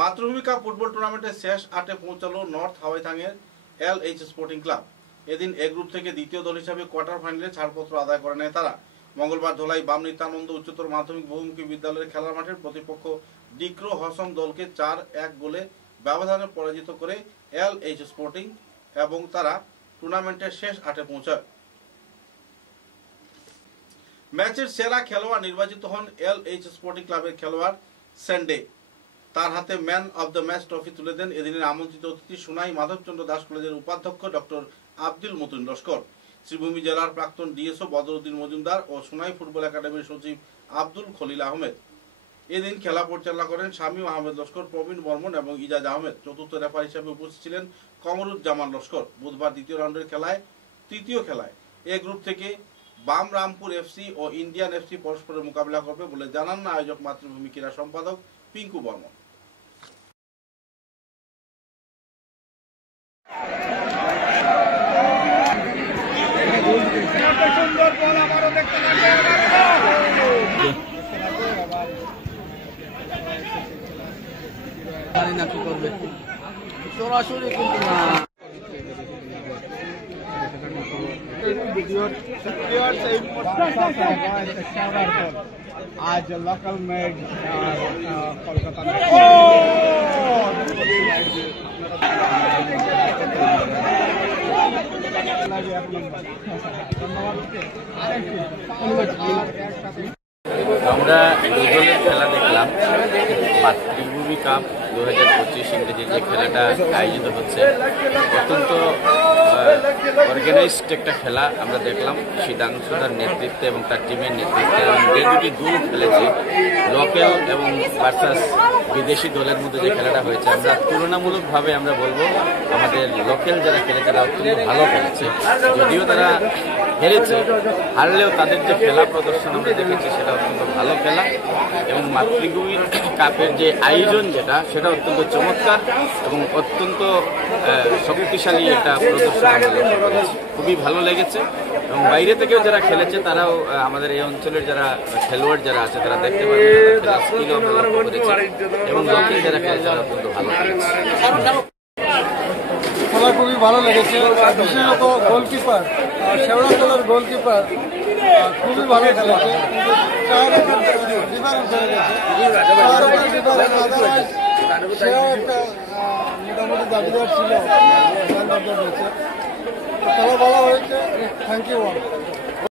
মাতৃভূমি cup football টুর্নামেন্টের শেষ 8-এ পৌঁছালো নর্থ হাওয়াইথাংয়ের LH স্পোর্টিং ক্লাব। এদিন এ গ্রুপ থেকে দ্বিতীয় দল হিসাবে কোয়ার্টার ফাইনালে ছাড়পত্র আদায় করে নেয় তারা। মঙ্গলবার ধলাই বাম নিত্যানন্দ উচ্চতর মাধ্যমিক বহুমুখী বিদ্যালয়ের খেলার মাঠের প্রতিপক্ষ ডিক্রো হসম দলকে 4-1 গোলে ব্যবধানে পরাজিত করে LH স্পোর্টিং এবং তারা টুর্নামেন্টের শেষ 8-এ পৌঁছায়। ম্যাচের সেরা খেলোয়াড় নির্বাচিত হন LH স্পোর্টিং ক্লাবের খেলোয়াড় স্যান্ডে। তার হাতে man of the match trophy তুলে দেন এদিনের আমন্ত্রিত অতিথি সোনাই মাধবচন্দ্র দাস কলেজের উপাধ্যক্ষ ডক্টর আব্দুল মতিন লস্কর, শ্রীভূমি জেলার প্রাক্তন ডিএসও বদরুদ্দিন মজুমদার ও সোনাই ফুটবল একাডেমির সচিব আব্দুল খলিল আহমেদ। এদিন খেলা পরিচালনা করেন শামীম আহমেদ লস্কর, প্রবীণ বর্মন এবং ইজাজ আহমেদ। চতুর্থ রেফারি হিসেবে উপস্থিত ছিলেন কমরুজ্জামান লস্কর। বুধবার দ্বিতীয় রাউন্ডের তৃতীয় খেলায় এ গ্রুপ থেকে বাম রামপুর এফসি ও ইন্ডিয়ান এফসি পরস্পরের মোকাবিলা করবে বলে জানান আয়োজক মাতৃভূমি ক্রীড়া সম্পাদক পিঙ্কু বর্মন। आज लोकल मैच कोलकाता में আমরা দুদলের খেলা দেখলাম। মাতৃভূমি কাপ 2025 ইংরেজির যে খেলাটা আয়োজিত হচ্ছে, অত্যন্ত অর্গানাইজড একটা খেলা আমরা দেখলাম সিদ্ধাংশুদার নেতৃত্বে এবং তার টিমের নেতৃত্বে। এবং যে দুটি দল খেলেছে, লোকাল এবং ভার্সাস বিদেশি দলের মধ্যে যে খেলাটা হয়েছে, আমরা তুলনামূলকভাবে আমরা বলবো আমাদের লোকাল যারা খেলেছে তারা অত্যন্ত ভালো খেলেছে। যদিও তারা হেরেছে, হারলেও তাদের যে খেলা প্রদর্শন আমরা দেখেছি সেটা অত্যন্ত ভালো খেলা। এবং মাতৃভূমি কাপের যে আয়োজন সেটা অত্যন্ত চমৎকার এবং অত্যন্ত শক্তিশালী একটা প্রদর্শন আমরা লক্ষ্য করেছি। খুবই ভালো লেগেছে। এবং বাইরে থেকেও যারা খেলেছে তারাও আমাদের এই অঞ্চলের যারা খেলোয়াড় যারা আছে তারা দেখতে পাবে এবং লোকাল যারা খেলেছে তারা অত্যন্ত ভালো খেলেছে। খেলা খুবই ভালো লেগেছে। বিশেষত গোলকিপার শেওড়াতলার গোলকিপার খুবই ভালো খেলেছে। সেও একটা মোটামুটি দাবিদার ছিল। খেলা ভালো হয়েছে। Thank you.